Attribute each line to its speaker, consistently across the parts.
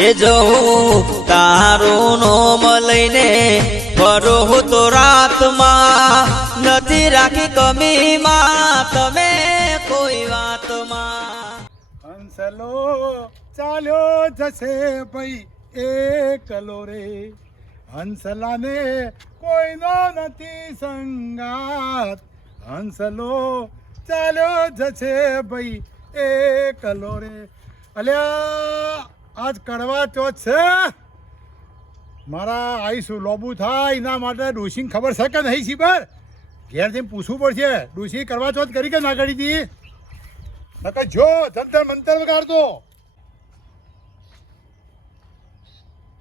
Speaker 1: એ જવું તારું નોમ લઈને ફરું તો રાતમાં નથી રાખી કમીમાં. તમે કોઈ વાતમાં.
Speaker 2: હંસલો ચાલ્યો જશે ભાઈ એકલો રે. હંસલાને કોઈનો નથી સંગાત. હંસલો ચાલ્યો જશે ભાઈ એકલો રે. અલ્યા! આજ કડવા ચોથ છે. મારા આવીશું લોબુ થાય, એના માટે ડોશીને ખબર છે કે નહીં સીબર ઘેર જઈને પૂછવું પડશે. ડોશી કરવા ચોથ કરી કે ના કરી હતી નકર જો, જંતર મંતર વગાડતો.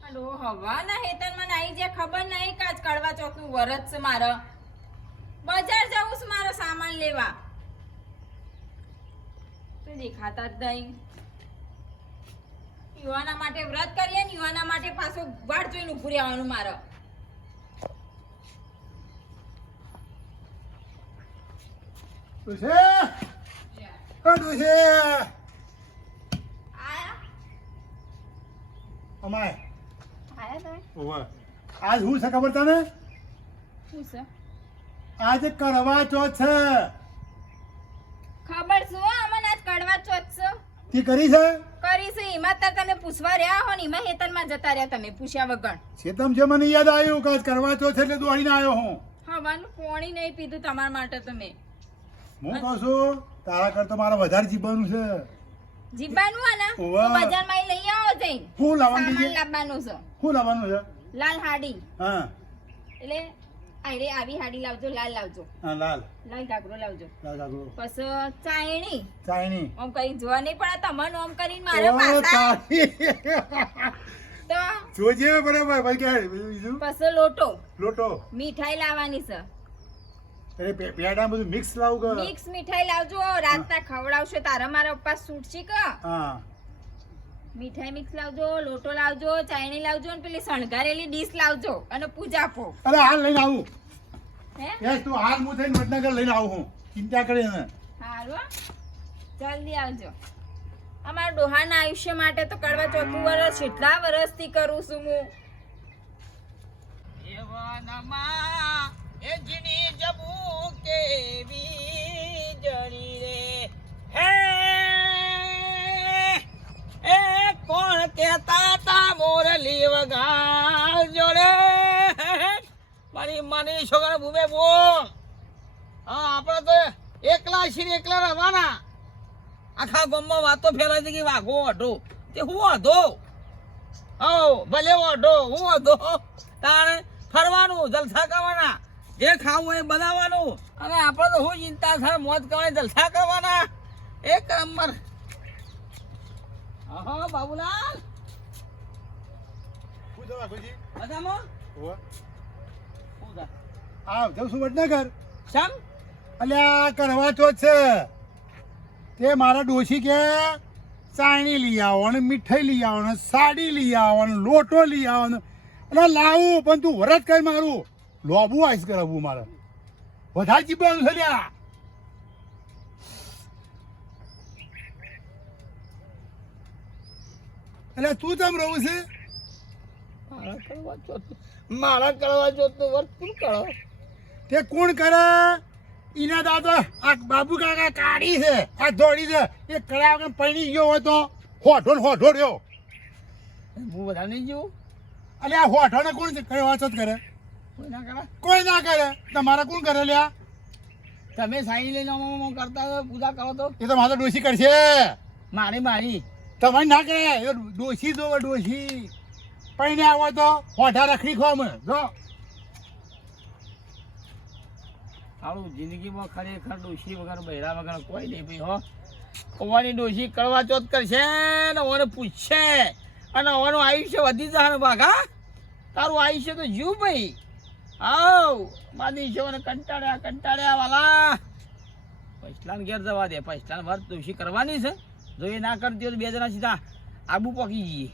Speaker 3: હાલો, હવાના હેતનમાં નાઈ જે ખબર નહીં કે આજ કડવા ચોકનું વરત છે મારે. બજાર જવું છે મારો સામાન લેવા. તો દેખાતા જ નહીં. યુવાના માટે વ્રત કરીએ ને યુવાના માટે પાછું વાટ જોઈને ઉભું રહેવાનું મારે.
Speaker 2: આજ હું છે ખબર તને
Speaker 3: શું છે?
Speaker 2: આજે કરવા ચોથ છે.
Speaker 3: ખબર શું? અમને આજ કડવા ચોથ છે.
Speaker 2: તે કરી છે?
Speaker 3: કરીશું એમાં તાર તમે પૂછવા રહ્યા હો ને એમાં હેતનમાં જતા રહ્યા તમે પૂછ્યા વગર.
Speaker 2: શેતમ જે મને યાદ આવ્યું કે કરવા તો છે એટલે દોડીને આવ્યો હું.
Speaker 3: હવાનું પોણી નહીં પીધું તમારા માટે તમે.
Speaker 2: હું કહું છું તારા કરતો મારે વધારે જીવવાનું છે.
Speaker 3: જીબાનું
Speaker 2: આ
Speaker 3: ના બજારમાં લઈ આવો જઈને.
Speaker 2: શું લાવવાનું છે
Speaker 3: લાવવાનું છે.
Speaker 2: શું લાવવાનું છે?
Speaker 3: લાલ હાડી.
Speaker 2: હા.
Speaker 3: એટલે આડે આવી હાડી લાવજો લાલ લાવજો.
Speaker 2: હા લાલ.
Speaker 3: લાલ ઘાઘરો લાવજો.
Speaker 2: લાલ ઘાઘરો
Speaker 3: પછી ચાયણી.
Speaker 2: ચાયણી.
Speaker 3: ઓમ કરી જોવા નહીં પડે તમને ઓમ કરીને મારે
Speaker 2: પાસા
Speaker 3: તો
Speaker 2: જોજે બરાબર ભાઈ કે બીજું
Speaker 3: પછી લોટો.
Speaker 2: લોટો.
Speaker 3: મીઠાઈ લાવવાની છે.
Speaker 2: અરે પેડા બધું મિક્સ લાવું
Speaker 3: મિક્સ મીઠાઈ લાવજો રાતના ખવડાવશો તારા મારા ઉપવાસ છૂટશે કે
Speaker 2: હા.
Speaker 3: મીઠાઈ મિક્સ લાવજો લોટો લાવજો ચાયણી લાવજો અને પેલી શણગારેલી ડીશ લાવજો અને પૂજા આપો.
Speaker 2: અરે હાલ લઈને આવું.
Speaker 3: હે?
Speaker 2: યસ તું હાલ હું થઈને વડનગર લઈને આવું હું. ચિંતા કરે ને
Speaker 3: હારું જલ્દી આવજો. અમારા ડોહાના આયુષ્ય માટે તો કડવા ચોથું વર્ષ કેટલા વર્ષથી કરું છું હું.
Speaker 1: એવાનામાં એ જીની જબુ કેવી જણી રે. હે એ કોણ કેતા તા મોરલી વગાડ જોડે? મારી માની છોકરા ભૂમે બો. હા, આપણે તો એકલા છીએ, એકલા રહેવાના. આખા ગામમાં વાતો ફેલાય છે કે વાઘો અઢો તે હું અઢો હો ભલે અઢો હું અઢો તારે ફરવાનું, જલસા કરવાના. જે ખાવું એ બનાવવાનું. અને આપણે તો શું ચિંતા થાય, મોત કરવાની જલસા કરવાના. એક નંબર. હા બાબુલાલ.
Speaker 2: શું?
Speaker 1: મજામાં?
Speaker 2: આવ જાઉં છું વડનગર?
Speaker 1: શેમ?
Speaker 2: અલ્યા કરવા ચોથ છે. તે મારા ડોશી કે ચાણી લઈ આવો ને મીઠાઈ લઈ આવો સાડી લઈ આવો ને લોટો લઈ આવો ને એટલે લાવું પણ તું વરત કઈ મારું. લોબુ આઈસ કરાવવું મારે. વધારે જીવવાનું છે લ્યા. એટલે તું કેમ રહું છે?
Speaker 1: મારા કરવા ચોથ મારા કરવા ચોથનું વર્ત તું કરો?
Speaker 2: તે કોણ કરે? એના દાદા આ બાબુ કાકા કાઢી છે આ દોડી છે. એ કરાવ કે પડી ગયો હોય તો હોઠો ને હોઠો રહ્યો.
Speaker 1: હું બધા નહીં જેવું
Speaker 2: અલે આ હોઠો ને કોણ કરે વાત કરે.
Speaker 1: કોઈ ના કરે.
Speaker 2: કોઈ ના કરે. તમારે કોણ કરે લ્યા
Speaker 1: તમે સાઈ લઈને કરતા પૂજા કરો તો.
Speaker 2: એ તો મારે ડોસી કરશે.
Speaker 1: મારી મારી.
Speaker 2: તમારે ના કરે ડોશી જોવે, ડોશી. પૈણે આવો તો હોઠા રખડી ખો અમે. જો.
Speaker 1: સારું જિંદગીમાં ખરેખર ડોશી વગર બૈરા વગર કોઈ નહીં ભાઈ, હો. ઓવાની ડોશી કરવા ચોથ કરશે ને ઓને પૂછશે. અને ઓનું આયુષ્ય વધી જશે ને બાઘા તારું આયુષ્ય તો જીવ ભાઈ. આવ. માની છે ઓને કંટાળ્યા કંટાળ્યા વાલા. પૈસલાને ઘેર જવા દે. પૈસલાને વર્ત દોષી કરવાની છે. જો એ ના કરતી હોય તો બે જણા સીધા આબુ પકી જઈએ.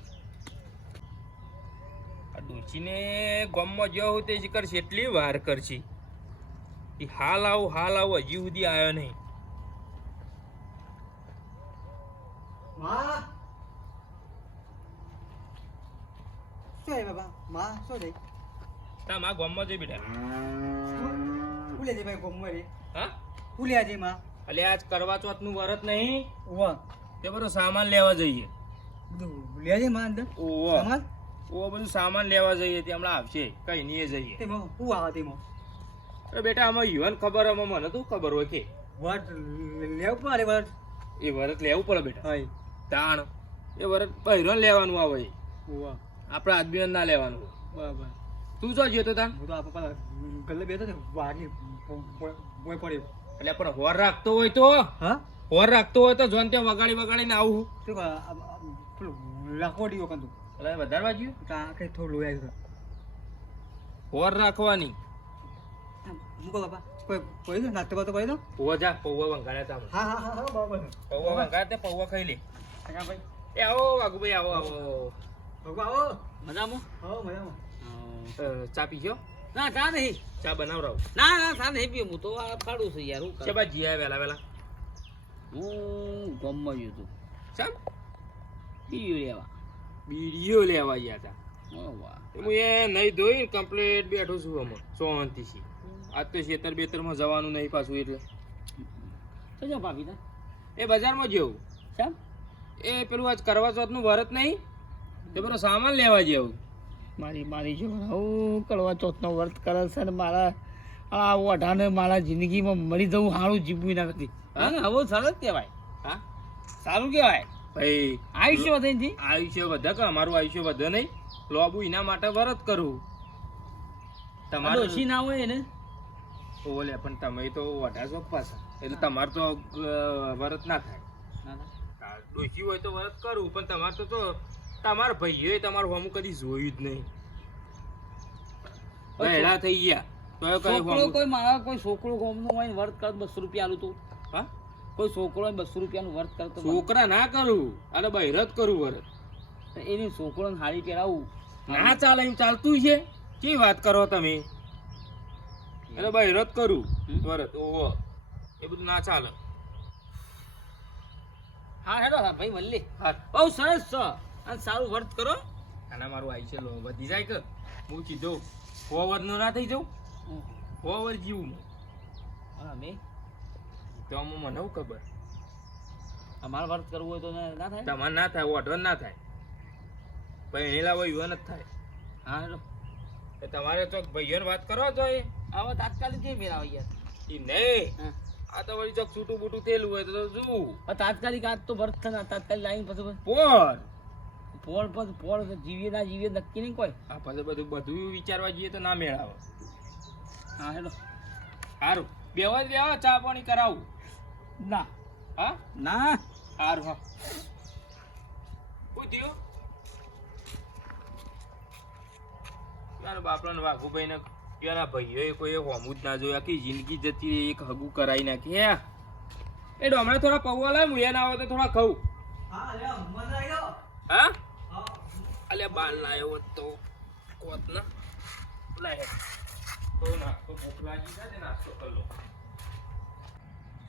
Speaker 4: આ ડોશીને ગામમાં જ્યાં હોય તે કરશે એટલી વાર કરશે. એ હાલ આવો હાલ આવો હજી સુધી આવ્યો નહીં.
Speaker 5: શું બાબા માં શું થઈ?
Speaker 4: તા માં ગામમાં જઈ બેટા.
Speaker 5: ભૂલે છે ભાઈ ગમવા રે.
Speaker 4: હા?
Speaker 5: ભૂલ્યા છે માં.
Speaker 4: એટલે આજ કરવા ચોથનું વરત નહીં.
Speaker 5: ઓવા
Speaker 4: તે બધો સામાન લેવા જઈએ.
Speaker 5: બધું છે માં અંદર?
Speaker 4: ઓહો.
Speaker 5: સામાન?
Speaker 4: ઓહો બધું સામાન લેવા જઈએ તે હમણાં આવશે. કઈ નહીં જઈએ.
Speaker 5: તેમાં શું આવે તેમાં?
Speaker 4: અરે બેટા આમાં યુવાન ખબર આમાં મને તો ખબર હોય કે?
Speaker 5: વર્ત લેવું પડે વર્ત.
Speaker 4: એ વરત લેવું પડે બેટા.
Speaker 5: હા
Speaker 4: તાણ. એ વરત બહેરો લેવાનું આવે
Speaker 5: ઓવા
Speaker 4: આપણા આદમીઓ ના લેવાનું હોય.
Speaker 5: બરાબર.
Speaker 4: તું જો જોતો તાણ.
Speaker 5: હું તો આપણા ગલ્લે બેઠો ને વાગી પડ્યો
Speaker 4: એટલે પણ હોર રાખતો હોય તો?
Speaker 5: હા?
Speaker 4: હોર રાખતો હોય તો જોન ત્યાં વગાડી વગાડીને આવું
Speaker 5: શું કહે પેલું લાખોડી વખત
Speaker 4: એટલે વધારે ગયું
Speaker 5: કા કઈ થોડું લોહી આવ્યું
Speaker 4: હોર રાખવાની.
Speaker 5: મૂકો બાપા? કોઈ કોઈ દો નાસ્તો દો?
Speaker 4: પૌવા જા પૌવા વંગાડ્યા તા
Speaker 5: હા હા હા હા બરાબર
Speaker 4: પૌવા વંગાડ્યા તે પૌવા ખાઈ લે.
Speaker 5: કાકા ભાઈ.
Speaker 4: એ આવો વાઘુભાઈ આવો આવો
Speaker 5: ભગવા આવો.
Speaker 1: મજામાં?
Speaker 5: હો મજામાં.
Speaker 4: ચા પીશો
Speaker 1: ના ચા નહીં.
Speaker 4: ચા બનાવરાવ.
Speaker 1: ના ના ચા નહીં પીવું હું તો આ ફાડું છું યાર હું કરું?
Speaker 4: બા જીયા વેલા વેલા.
Speaker 1: હું ગામમાં ગયો છું
Speaker 4: ચમ
Speaker 1: બીડીઓ લેવા.
Speaker 4: બીડીઓ લેવા ગયા હતા હું એ નહીં ધોઈને કમ્પ્લીટ બેઠો છું અમે શાંતિથી આજ તો ખેતર બેતરમાં જવાનું નહીં પાછું એટલે.
Speaker 1: તો જો ભાભી ના
Speaker 4: એ બજારમાં જેવું.
Speaker 1: ચાલ
Speaker 4: એ પેલું આજ કરવા ચોથનું વરત નહીં તે પેલો સામાન લેવા જેવું.
Speaker 1: મારી મારી જો હું કડવા ચોથનો વર્ત કરે છે ને મારા આ ઓઢાને મારા જિંદગીમાં મળી જવું સારું જીવવું ના નથી. હા? હવે સરસ કહેવાય.
Speaker 4: હા?
Speaker 1: સારું કહેવાય.
Speaker 4: ભાઈ
Speaker 1: આયુષ્ય વધે છે
Speaker 4: આયુષ્ય વધે કે અમારું આયુષ્ય વધે નહીં? લોબુ એના માટે વરત કરું. તમારે
Speaker 1: ઓછી ના હોય ને
Speaker 4: ઓલે પણ તમે તો અઢારસો પાછા. એટલે તમારે તો વરત ના થાય. ડોશી હોય તો વરત કરું પણ તમારે તો તો તમારા ભાઈઓએ તમારું હોમું કદી જોયું જ નહીં. હેડા થઈ ગયા. તો કોઈ
Speaker 1: મારા કોઈ છોકરો ગોમનો હોય વર્ત કર બસો રૂપિયા આલું તું.
Speaker 4: હા?
Speaker 1: કોઈ છોકરો બસો રૂપિયાનું વર્ત કરતો
Speaker 4: છોકરા ના કરું અને બહેરત કરું વર્ત.
Speaker 1: એની છોકરોને હાડી પહેરાવું.
Speaker 4: ના ચાલે એમ ચાલતું છે? કેવી વાત કરો તમે? એટલે બહેરત કરું? વરત. ઓહો એ બધું ના ચાલે.
Speaker 1: હા હેલો હા ભાઈ મલ્લી
Speaker 4: હા.
Speaker 1: બહુ સરસ છો. અને સારું વર્ત કરો.
Speaker 4: આના મારું આયુષ્ય લો વધી જાય કે? હું કીધો ફોવર નો ના થઈ જાઉં? ફોવર જીવું. હા
Speaker 1: મેં
Speaker 4: તો અમુ મને શું ખબર.
Speaker 1: અમારે વર્ત કરવું હોય તો ના થાય
Speaker 4: તમારે ના થાય ઓઢવન ના થાય. પહેણેલા હોય યુવાન જ થાય.
Speaker 1: હા
Speaker 4: એ તમારે તો ભાઈઓને વાત કરો તો એ
Speaker 1: હવે તાત્કાલિક કેમ મેળાવે યાર?
Speaker 4: એ નહીં. આ તો વળી ચોક છૂટું બૂટું તેલું હોય તો
Speaker 1: શું? તાત્કાલિક આજ તો વર્ત થના તાત્કાલિક લાઈન પછી
Speaker 4: પોર
Speaker 1: પોળ પર પોળ જીવીએ ના જીવીએ નક્કી નહીં કોઈ.
Speaker 4: આ પછી બધું બધું વિચારવા જઈએ તો ના મેળ આવે.
Speaker 1: હા હેલો.
Speaker 4: સારું. બેવા જ બેવા ચા પાણી કરાવું.
Speaker 1: ના.
Speaker 4: હા?
Speaker 1: ના.
Speaker 4: સારું હા. શું થયું યાર બાપરાને વાઘુભાઈ ને યાર ભાઈઓએ કોઈ હોમું જ ના જોયું આખી જિંદગી જતી રહી એક હગું કરાવી નાખી. હે? એ ડોમણે થોડા પૌવા લાવ હું ના આવે તો થોડા ખાઉં.
Speaker 5: હા લે મજા આવી.
Speaker 4: હા?
Speaker 5: હા.
Speaker 4: અલ્યા બાલ લાયો હોત તો કોત ના લાય. તો ના તો ભૂખ લાગી જાય ને નાસ્તો કરી લો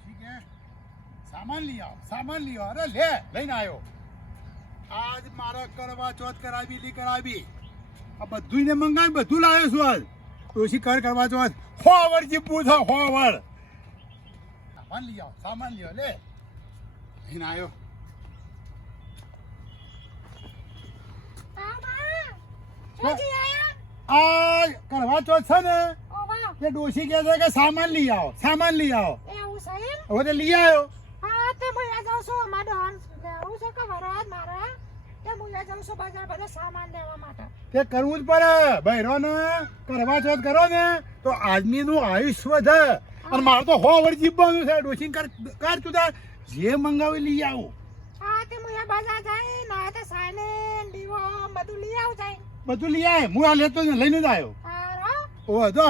Speaker 2: ઠીક હે સામાન લઈ આવ સામાન લઈ આવ. અરે લે લઈને આવ્યો આજ મારે કરવા ચોથ કરાવી લી કરાવી. આ બધું ને મંગાવી બધું લાવ્યો છું આજ. ડોશી કર કરવા ચોથ. હો વર જીપવું છે હો વર. સામાન લઈ આવ સામાન લઈ આવ લે. લઈને આવ્યો આ કરવા ચોથ છે ને? તે ડોશી કહે છે કે સામાન લઈ આવો સામાન લઈ આવો. હવે લઈ આવ્યો
Speaker 6: તે હું અહીંયા જાઉં છું અમારે ડોહાન. લેવું છે કે વરરાજ મારા? તે હું અહીંયા જાઉં છું બજાર બધો સામાન લેવા માટે.
Speaker 2: તે કરવું જ પડે. બહેરોને કરવા ચોથ કરો ને. તો આદમીનું આયુષ્ય વધે. અને મારે તો હો વર જીવવાનું છે. ડોસી કર કર તું તાર. જે મંગાવી લઈ આવું.
Speaker 6: તે અહીંયા બજાર જાય ના તે સાને દીવો બધું લઈ આવું જાય.
Speaker 2: બધું લઈ આય. હું આ લેતો ને લઈને જ આવ્યો
Speaker 6: હા
Speaker 2: ઓ તો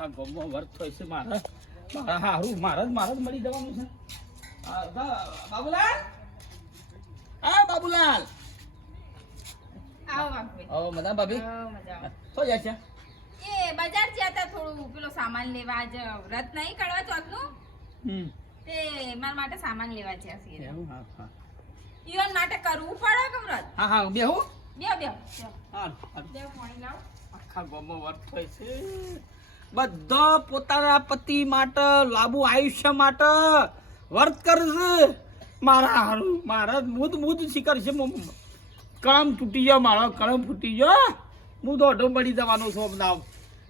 Speaker 1: આ ગામમાં વર્ક થાય છે મારા. મારા હારું મારા જ મારા જ મળી જવાનું છે. બાબુલાલ? હા બાબુલાલ!
Speaker 3: આવો
Speaker 1: મજા ભાભી. તો જાય છે.
Speaker 3: એ બજાર ગયા હતા થોડું પેલો સામાન લેવા આજ વ્રત નહીં કરવા ચોથનું તે મારા માટે સામાન લેવા છે.
Speaker 1: એવું? હા હા.
Speaker 3: ઈવન માટે કરવું પડે કે વ્રત?
Speaker 1: હા હા બેહું?
Speaker 3: બે બે.
Speaker 1: હા હા.
Speaker 3: બે પાણી લાવ.
Speaker 1: આખા ગોમો વર્ત હોય છે બધા પોતાના પતિ માટે લાંબુ આયુષ્ય માટે વર્ત કરશે મારા હારું મારા મુદ મુદ શિખર છે કળમ તૂટી ગયો મારો કળમ ફૂટી ગયો. હું દોઢો મળી જવાનો છું અમદાવ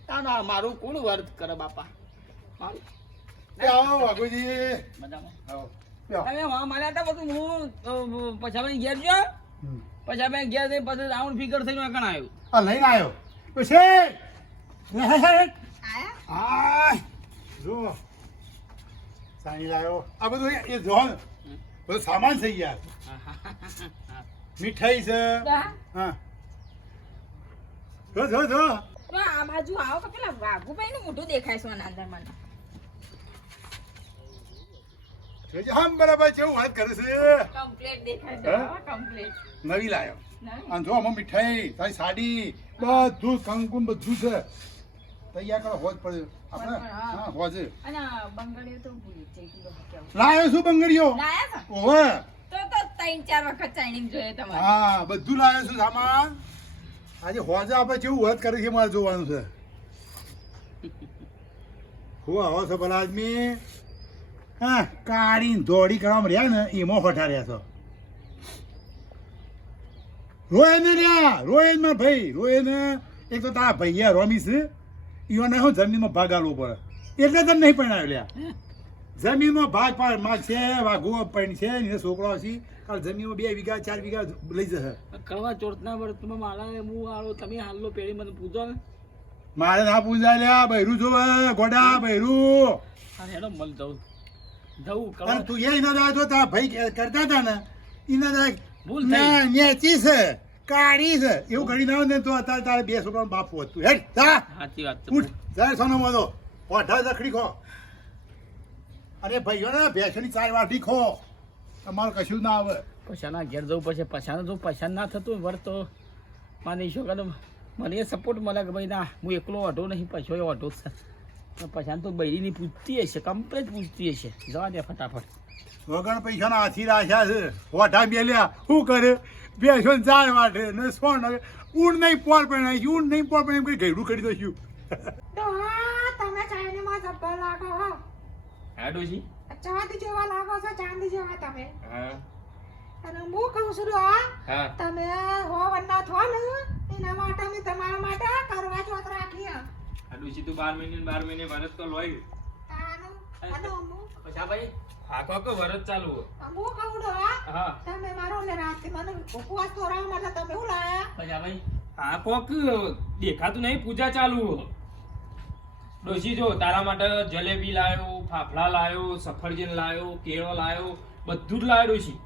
Speaker 1: ના ના મારું કોણ વર્ત કરે બાપા? પછી ઘેર ગયો.
Speaker 2: હમ.
Speaker 1: પછી ઘેર પછી રાઉન્ડ ફિગર થઈને કણ આવ્યું
Speaker 2: લઈને આવ્યો. પછી
Speaker 3: આયા
Speaker 2: આય જો સાની લાયો. આ બધું એ- એ બધું સામાન થઈ ગયા. મીઠાઈ છે. હા. જો જો જો.
Speaker 3: આ બાજુ આવો કે પેલા વાઘુભાઈ નું મોઢું દેખાય છે અંદર મને.
Speaker 2: જોજે, બરાબર કેવું વાત કરે છે?
Speaker 3: કમ્પ્લીટ દેખાય છે કમ્પ્લીટ
Speaker 2: નવી લાયો. અને જો આમાં મીઠાઈ તારી સાડી બધું કંકુમ બધું છે. તૈયાર કરો હોજ પડે. આપણે
Speaker 3: હા.
Speaker 2: હોજ.
Speaker 3: અને બંગડીઓ તો ભૂલી જઈ
Speaker 2: લાયો છું બંગડીઓ?
Speaker 3: લાયા
Speaker 2: ઓવે
Speaker 3: તો તો ત્રણ ચાર વખત ચાઇનીઝ જોઈએ તમારે.
Speaker 2: હા બધું લાયો છું સામાન. આજે હોજે આપણે કેવું હોજ કરે છે મારે જોવાનું છે. હું આવો છો ભલા આદમી? હા કાઢી દોડી કરવામાં રહ્યા ને એમાં ફટા રહ્યા છો. રોય ને રહ્યા રોય ને ભાઈ રોય ને એક તો તારા ભૈયા રોમી છે. ઈઓને હું જમીનમાં ભાગ આલવો પડે. એટલે તને નહીં પરણાવ્યો લ્યા જમીનમાં ભાગ પાડ માગ છે વાઘો પણ છે ને છોકરો છે. કાલ જમીનમાં બે વીઘા ચાર વીઘા લઈ જશે.
Speaker 1: કરવા ચોટના વર્તમાં મારા હું આવો તમે હાલો પેઢી મને પૂછો ને.
Speaker 2: મારે ના પૂજાય લ્યા બૈરું જોવે ગોડા બૈરું.
Speaker 1: હેડો મલ જવું જવું
Speaker 2: અને તું એ ઇના દાય તા ભાઈ કરતા હતા ને. ઇના દાય
Speaker 1: ભૂલ થઈ.
Speaker 2: ના નેચી છે? કાળી છે. એવું ઘડી ના હોય ને તો અત્યારે તારે બે છોકરાનો બાપ હોત તું. હેડ જા.
Speaker 1: સાચી વાત છે.
Speaker 2: ઉઠ. જાય સોનો મોનો ઓઢા રખડી ખો. અરે ભાઈઓ ને ભેંસની ચાર વાટી ખો. તમારે કશું ના આવે.
Speaker 1: પૈસાના ઘેર જવું પડશે. પૈસાનું જો પૈસા ના થતું વર્ત તો માની તો મને સપોર્ટ મળે કે ભાઈ ના હું એકલો ઓઢો નહીં પૈસો ઓઢો જ છે. પૈસાને તો બૈરીની પૂછતી હશે કમ્પ્લેટ પૂછતી હશે. જવા દે ફટાફટ.
Speaker 2: વગર પૈસાના હાથી રાખ્યા છે. વાઢા બેલ્યા. શું કરે? ભેંસો ચાર વાટે ને સોન ઊંડ નહીં પોર પહેણાય ઊંડ નહીં પોર પહેણાય કઈ ઘેડું કરી દઈશું.
Speaker 6: તમે ચાઇનીમાં જબ્બર લાગો હો.
Speaker 4: હા ડોશી?
Speaker 6: ચાંદી જેવા લાગો છો ચાંદી જેવા તમે.
Speaker 4: હા.
Speaker 6: અને હું કહું છું
Speaker 4: હા.
Speaker 6: તમે હો વન્ના થો ને એના માટે મેં તમારા માટે કરવા ચોથ રાખી હે.
Speaker 4: ડોશી તું બાર મહિને બાર મહિને વરસ તો લોય
Speaker 6: આનું અને હું
Speaker 1: પૈસા ભાઈ
Speaker 4: વરસ ચાલુ
Speaker 6: હું કહું ડોહા
Speaker 4: હા.
Speaker 6: તમે મારો ને રાતથી મને ઉપવાસ તોરાવવા માટે તમે શું લાયા?
Speaker 1: પૈસા
Speaker 4: હા કોક દેખાતું નહીં પૂજા ચાલુ. ડોશી જો તારા માટે જલેબી લાયો ફાફડા લાયો સફરજન લાયો કેળો લાયો બધું જ લાયો ડોશી.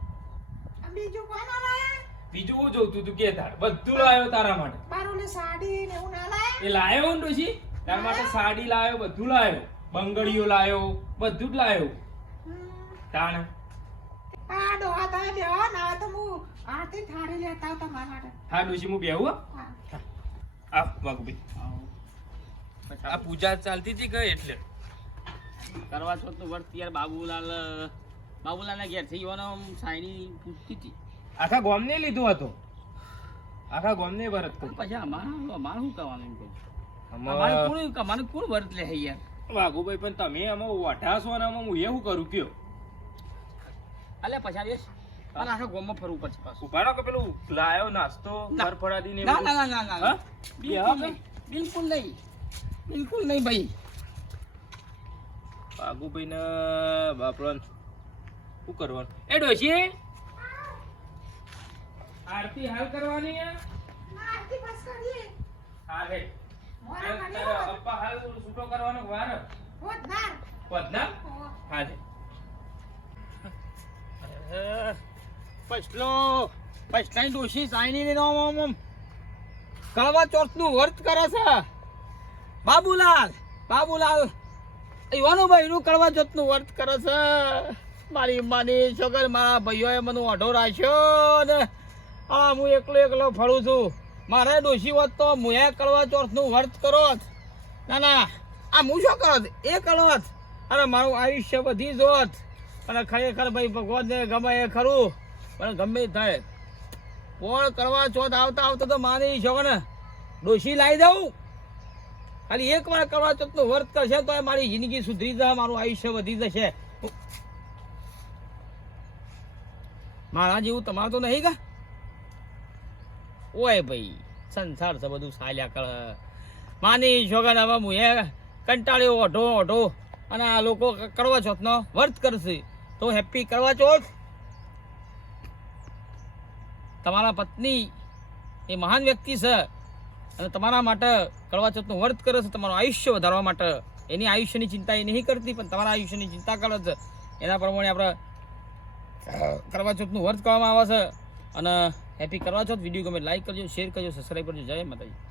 Speaker 6: બીજું કોનો લાયા?
Speaker 4: બીજું હું જોતું તું કે તાર. બધું લાયો તારા માટે.
Speaker 6: મારું ને સાડી ને એવું ના લાયા?
Speaker 4: એ લાયો ને ડોશી? તારા માટે સાડી લાયો બધું લાયો. બંગડીઓ લાયો બધું જ લાયો. તાણ.
Speaker 6: આ ડોહા તમે બેહો ના તો હું આરતી થાળી લેતા આવું તમારા માટે.
Speaker 4: હા ડોશી હું બેહું આ વાઘુભાઈ આ પૂજા ચાલતી હતી કઈ એટલે?
Speaker 1: કરવા ચોથનું વર્ત યાર બાબુલાલ બાબુલાલના પૂછતી હતી.
Speaker 4: આખા ગોમને લીધો હતો? આખા ગોમને વરત
Speaker 1: પછી અમારે અમારે શું કરવાનું એમ કહું કોણ અમારે કોણ વર્ત લે છે યાર?
Speaker 4: વાઘુભાઈ પણ તમે આમાં વઢાશો ને આમાં હું એવું કરું કયો?
Speaker 1: અલ્યા પછી અને આખા ગામમાં ફરવું પડશે પાછું.
Speaker 4: ઉભાનો કે પેલું લાયો નાસ્તો
Speaker 1: ના.
Speaker 4: ને
Speaker 1: ના ના ના ના ના. બિલકુલ નહીં. બિલકુલ નહીં. બિલકુલ નહીં ભાઈ.
Speaker 4: વાઘુભાઈ ને બાપડા શું કરવાનું? એ ડોશી! આરતી હાલ કરવાની
Speaker 6: આરતી બસ કરીએ
Speaker 4: હા
Speaker 6: કરીએ
Speaker 4: પપ્પા હાલ છૂટો કરવાનો વાર?
Speaker 6: હોત ના હો.
Speaker 4: હા
Speaker 1: પછલો ને આમ વર્ત કરે છે. બાબુલાલ બાબુલાલ. એવાનું ભાઈનું કળવા ચોથનું વર્ત કરે છે. મારી માની છોકર મારા ભાઈઓએ મને ઓઢો રાખ્યો ને. આ હું એકલો એકલો ફરું છું. મારે દોષી હોત તો એ કળવા ચોથનું વર્ત કરો ના ના, આ હું શું કરો એ કળવત અરે, મારું આયુષ્ય વધી જોત. અને ખરેખર ભાઈ ભગવાનને ગમે એ ખરું, પણ ગમે થાય. કોણ કરવા ચોથ આવતા આવતા તો માની છો ને? ડોશી લાવી દઉં. ખાલી એક વાર કરવા ચોથનું વર્ત કરશે તો મારી જિંદગી સુધરી જશે, મારું આયુષ્ય વધી જશે. મારા જેવું તમારું તો નહીં કા? ઓય ભાઈ સંસાર છે બધું ચાલ્યા કળ. માની છોકર હવે હું એ કંટાળ્યો ઓઢો ઓઢો. અને આ લોકો કરવા ચોથનો વર્ત કરશે. તો હેપી કરવા ચોથ તમારા પત્ની એ મહાન વ્યક્તિ છે. અને તમારા માટે કરવા ચોથનું વર્ત કરે છે તમારું આયુષ્ય વધારવા માટે. એની આયુષ્યની ચિંતા એ નહીં કરતી પણ તમારા આયુષ્યની ચિંતા કરે છે. એના પ્રમાણે આપણે અ, કરવા ચોથનું વર્ત કરવામાં આવે છે. અને હેપી કરવા છો વીડિયો ગમે લાઈક કરજો શેર કરજો સબસ્ક્રાઈબ કરજો. જય માતાજી.